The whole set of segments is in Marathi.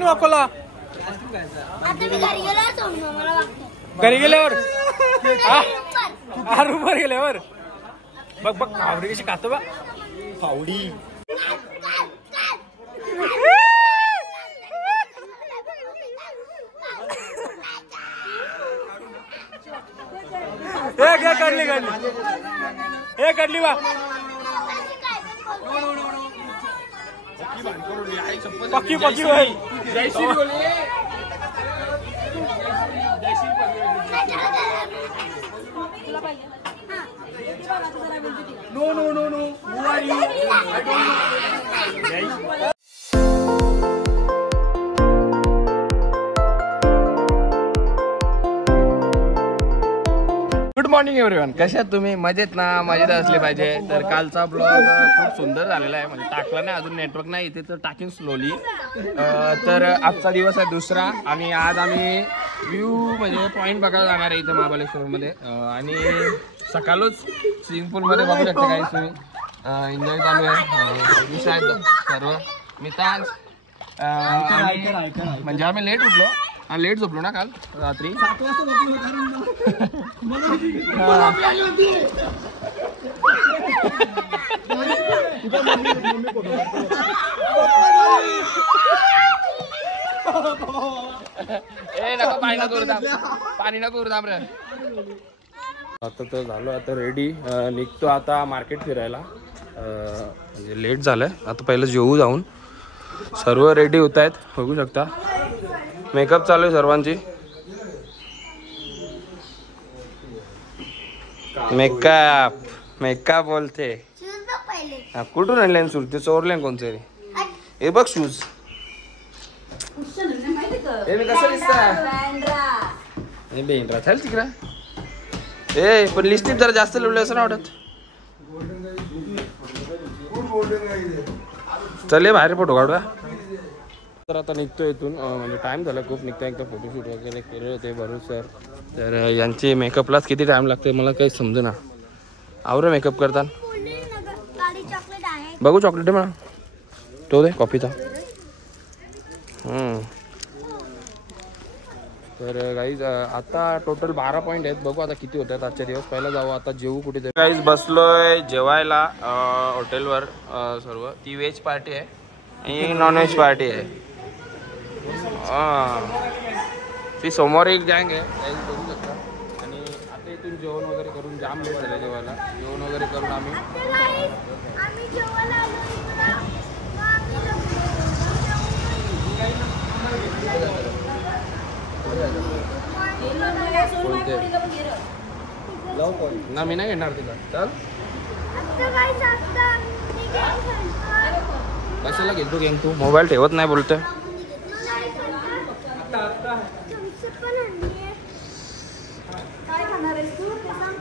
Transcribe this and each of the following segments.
वाकोला घरी गेल्यावर रूमवर गेल्यावर बघ बघ खावडी कशी खातो बा खावडी काढली हे काढली बा पक्की पक्की भाई no no no no who are you? I don't know. Good morning everyone, कशात तुम्ही? मजेत ना? मजेत असले पाहिजे. तर कालचा ब्लॉग खूप सुंदर झालेला आहे, म्हणजे टाकला नाही अजून, नेटवर्क नाही इथे तर टाकीन स्लोली. तर आजचा दिवस आहे दुसरा आणि आज आम्ही व्ह्यू म्हणजे पॉईंट बघायला जाणार आहे इथं महाबळेश्वरमध्ये. आणि सकाळच स्विमिंग पूलमध्ये बघू शकता काही तुम्ही एन्जॉय चालू आहे. विष आहेत सर्व मित्रांस. म्हणजे आम्ही लेट उठलो आणि लेट झोपलो ना काल रात्री. पाणी नको थांब रे. आता तर झालो, आता रेडी निघतो आता मार्केट फिरायला. म्हणजे लेट झालंय आता, पहिलं जेवू जाऊन. सर्व रेडी होत आहेत बघू शकता. मेकअप चालू आहे सर्वांची. मेकअप मेकअप बोलते. कुठून आणले सूट? ते चोरले कोणते? हे बघ शूज. कसं दिसत बेंड्रा चाल तिकडा. ए पण लिस्टिप जरा जास्त लिवलं असं ना वाटत. चल बाहेर फोटो काढूया. तर आता निघतो इथून, म्हणजे टाइम झाला खूप. निघता एकदा फोटोशूट वगैरे केले होते भरूसर. तर यांचे मेकअपलाच किती टाइम लागते मला काही समजू ना. आवरे मेकअप करतात. बघू चॉकलेट आहे म्हणा तो दे कॉफीचा. तर गाईज आता टोटल 12 पॉईंट आहेत. बघू आता किती होतात आजच्या दिवस. पहिला जाऊ आता जेवू कुठे. गाईज बसलोय जेवायला हॉटेलवर. सर्व ती व्हेज पार्टी आहे आणि नॉन व्हेज पार्टी आहे. ती सोमवार एक गँग आहे बघू शकता. आणि आता इथून जेवण वगैरे करून जाम लेट झालं जेवायला. जेवण वगैरे करून आम्ही ना मी नाही घेणार तिला. चल कशाला घेतो गँग? तू मोबाईल ठेवत नाही बोलतोय.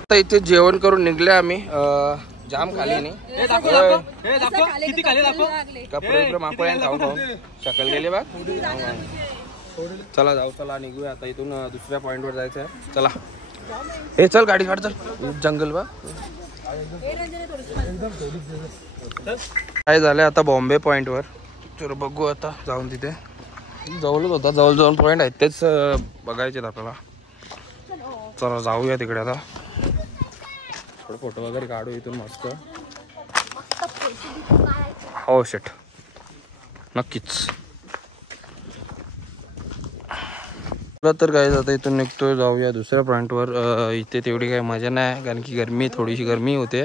आता इथे जेवण करून निघले आम्ही. जाम खाली नाही कपडे माकोळ्या खाऊ खाऊ शकल गेले बघ. चला जाऊ, चला निघूया आता इथून. दुसऱ्या पॉइंट वर जायचं आहे. चला हे चल गाडी काढ. चल जंगल बा. काय झालंय आता बॉम्बे पॉइंट वर. तर बघू आता जाऊन. तिथे जवळच होता, जवळ जवळ पॉइंट आहेत तेच बघायचे आपल्याला. चला जाऊया तिकडे आता. थोडं फोटो वगैरे काढू इथून मस्त. हो शेट नक्कीच. तर काय आता इथून निघतोय, जाऊया दुसऱ्या पॉईंटवर. इथे तेवढी काही मजा नाही कारण की गरमी, थोडीशी गरमी होते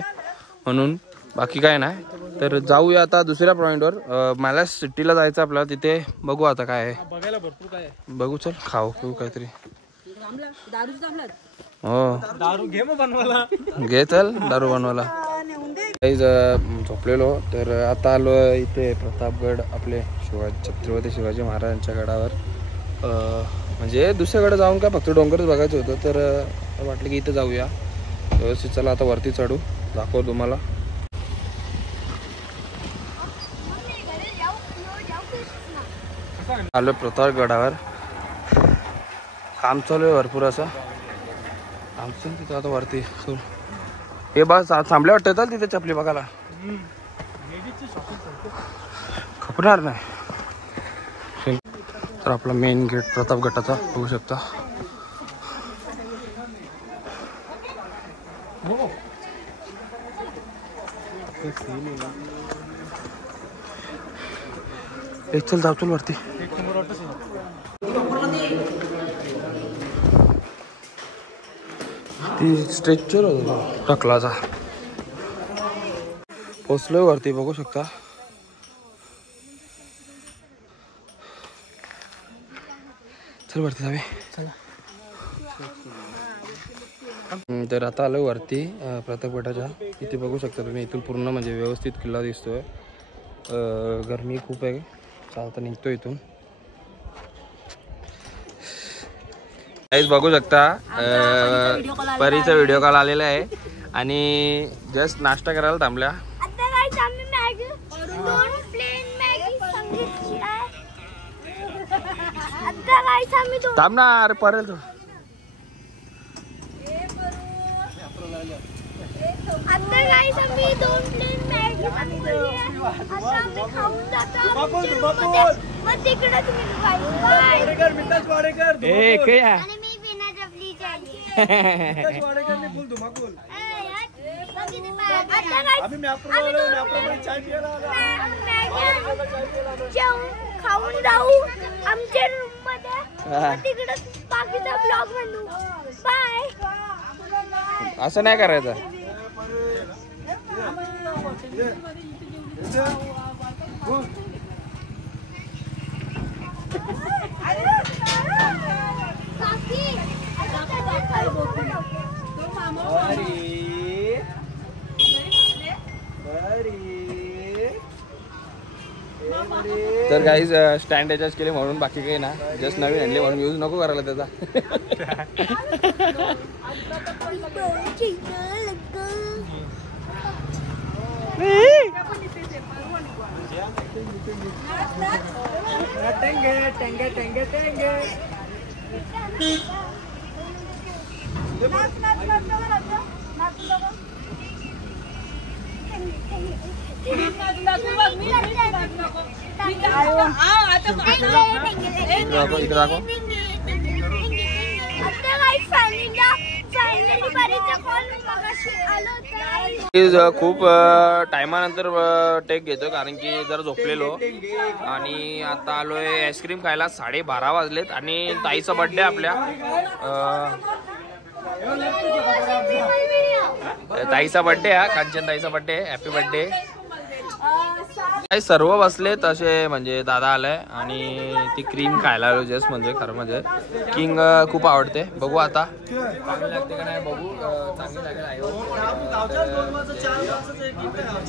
म्हणून, बाकी काय नाही. तर जाऊया आता दुसऱ्या पॉईंटवर. मला सिटीला जायचं आपल्याला. तिथे बघू आता काय आहे बघायला. भरपूर काय बघू. चल खाऊ पिऊ काहीतरी. हो दारू घे मग बनवायला. घे चल दारू बनवायला. काही झोपलेलो. तर आता आलो इथे प्रतापगड, आपले छत्रपती शिवाजी महाराजांच्या गडावर. म्हणजे दुसऱ्याकडे जाऊन काय फक्त डोंगरच बघायचं होतं. तर वाटलं की इथं जाऊया व्यवस्थित. चला आता वरती चढू, दाखवतो तुम्हाला. आलो प्रतापगडावर. काम चालू आहे भरपूर असं. आमचं तिथं आता वरती हे बस थांबले वाटतं तर तिथे चपली बघायला खपणार नाही. तर आपला मेन गेट प्रतापगडाचा बघू शकता. एक चल जाऊ वरती. ती स्ट्रेचर होता टकलाचा. पोचलोय वरती बघू शकता. चल वरती जावे. तर आता आलो वरती प्रतापगडाच्या. इथे बघू शकता तुम्ही, इथून पूर्ण म्हणजे व्यवस्थित किल्ला दिसतोय. गरमी खूप आहे, चालता निघतो इथून. काहीच बघू शकता परीचा व्हिडिओ कॉल आलेला आहे आणि जस्ट नाश्ता करायला थांबल्या. थांब ना, अरे परेल तू. खाऊन जाऊ आमच्या रूम मध्ये, तिकडे बाकीचा ब्लॉग बनवू. बाय. असं नाही करायचं. तर गाईज स्टँड अटॅच केले म्हणून, बाकी काही ना, जस्ट नवीन आणले म्हणून यूज नको करायला त्याचा. खूप टायमानंतर टेक घेतो कारण की जरा झोपलेलो आणि आता आलोय आईस्क्रीम खायला. 12:30 वाजलेत आणि ताईचा बर्थडे आपल्या. ताईचा बर्थडे हा, कांचन ताईचा बर्थडे. Happy birthday. काही सर्व बसलेत असे, म्हणजे दादा आलाय आणि ती क्रीम खायला आलो जस्ट. म्हणजे खरं म्हणजे किंग खूप आवडते. बघू आता चांगली लागते का नाही, बघू. चांगली लागेल.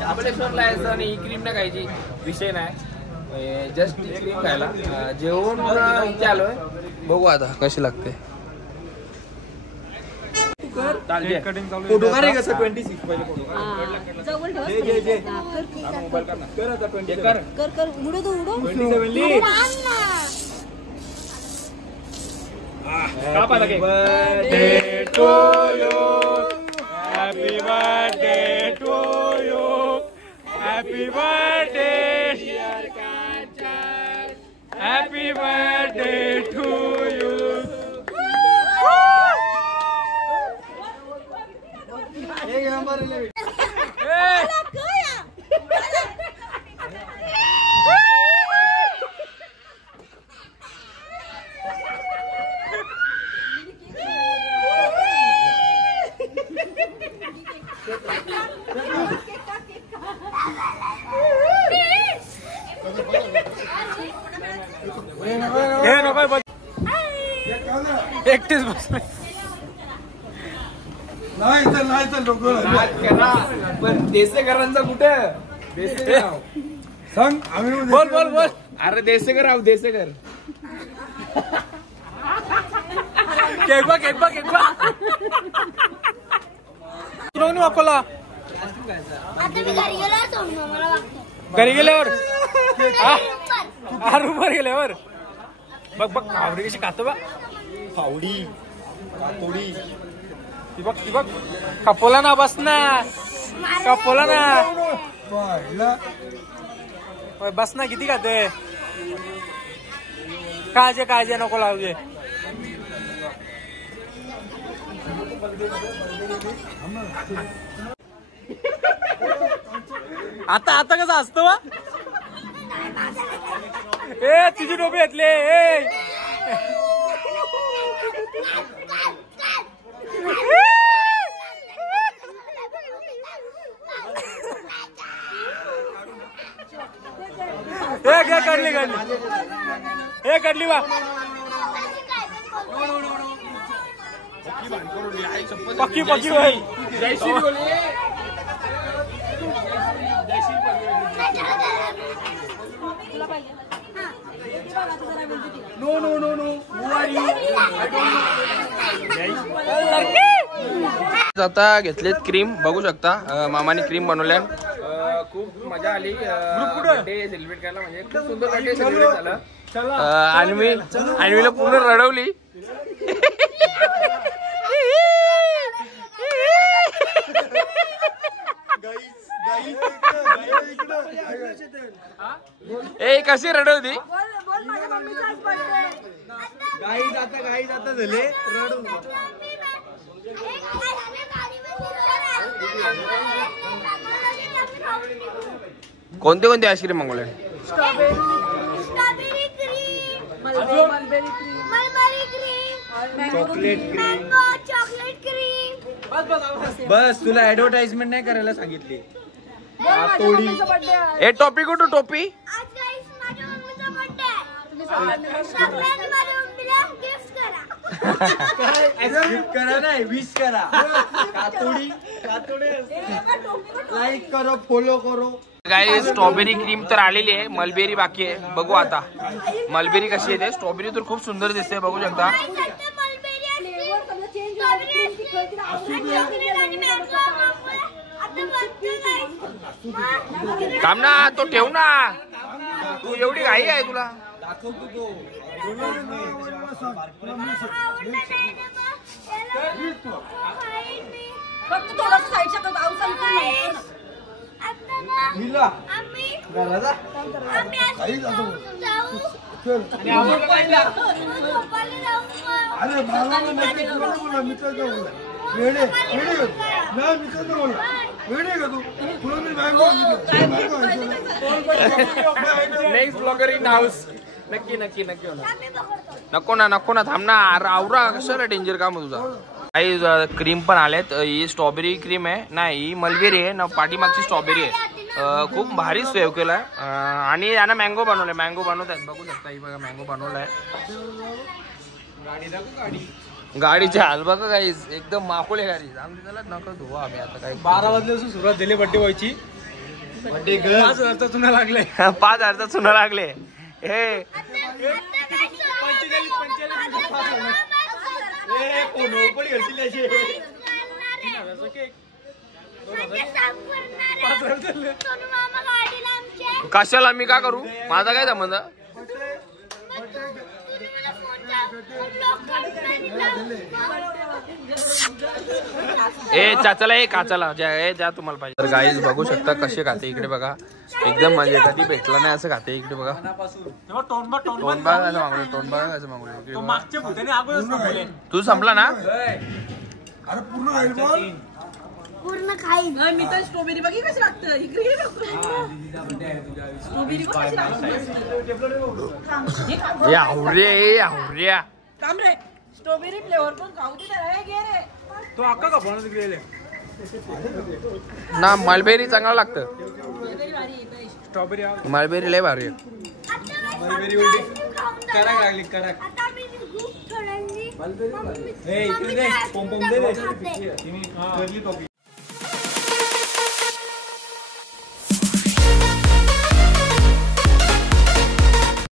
महाबळेश्वरला यायचं आणि ही क्रीम नाही खायची विषय नाही, जस्ट ती क्रीम खायला. जेवण इथे आलोय, बघू आता कशी लागते. फोटो का रे कसं 26 पहिले फोटो जवळ कर उडो तो उडो 27 का पाला के birthday to you happy birthday to you happy birthday dear Kanchan happy birthday to you. एक नंबर ले एकटेच बसले. नाही तर लोक पण देसेकरांचा कुठं देसेकर सांग. आम्ही बोल. अरे देसेकर आहो, देसेकर. केक बा वाकोला आता मी घरी गेलो सोडून मला वाटतं घरी गेल्यावर रूमवर गेल्यावर बघ आवडी कशी खातो बा फावडी कातोडी ती बघ कपोला ना बस ना कपोला ना बस ना किती खाते काळजी नको लावजे आता कसं असतो वा ए तुझी टोपी घेतले काढली बा पक्की भाई आता घेतलेत क्रीम बघू शकता मामाने क्रीम बनवल्या खूप मजा आली बर्थडे सेलिब्रेट करायला म्हणजे खूप सुंदर बर्थडे सेलिब्रेट झालं आणवीला पूर्ण रडवली ए कशी रडवली गाई जाता झाले रडू कोणते आईस्क्रीम मागवले strawberry cream mulberry cream chocolate cream बस तुला ऍडव्हर्टाइजमेंट नाही करायला सांगितली ए टोपी कुठं टोपी आज गाइस माझ्या मम्मीचा बर्थडे आहे सगळ्यांनी माझ्या मम्मीला गिफ्ट करा गिफ्ट करा नाही विश करा कातोडी लाईक करो फॉलो करो काय स्ट्रॉबेरी क्रीम तर आलेली आहे मलबेरी बाकी आहे बघू आता मलबेरी कशी येते स्ट्रॉबेरी तर खूप सुंदर दिसते बघू शकता थांब ना तो ठेव ना तू एवढी घाई आहे तुला फक्त थोडंसं साईडच्या नेक्स्ट ब्लॉगर इन हाऊस नक्की नको ना थांब ना आवरा कशाला डेंजर काम तुझा काही क्रीम पण आलेत ही स्ट्रॉबेरी क्रीम आहे नाही ही मलबेरी आहे ना पाठीमागची स्ट्रॉबेरी आहे खूप भारी सेव केलाय आणि यानं मँगो बनवतात बघू शकता ही बघा मँगो बनवलाय गाडीची हाल बघा काही एकदम माकोळे गाडी त्याला नको धुवा आम्ही आता काही 12 वाजल्यापासून सुरुवात झाली बर्थडे व्हायची 5,000 चुना लागले 5,000 चुना लागले हे कशाला मी का करू माझा काय संबंध ए चाचाला ए काचाला जा तुम्हाला पाहिजे तर गाईज बघू शकता कसे खाते इकडे बघा एकदम म्हणजे कधी भेटला नाही असं खाते इकडे बघा तोंडबाग मागवले तू संपला ना अरे पूर्ण खाईन मी तर स्ट्रॉबेरी बघी कशी लागतं आवऱ्या काम रे स्ट्रॉबेरी फ्लेवर पण खाऊ दे घे रे तो अक्का का बनवून गेले ना मलबेरी चांगला लागतं स्ट्रॉबेरी मलबेरी लय भारी आहे मलबेरी उलटी कडक लागली कडक आता मी खूप थोड्यांनी ए इकडे दे पोम दे करली टोपी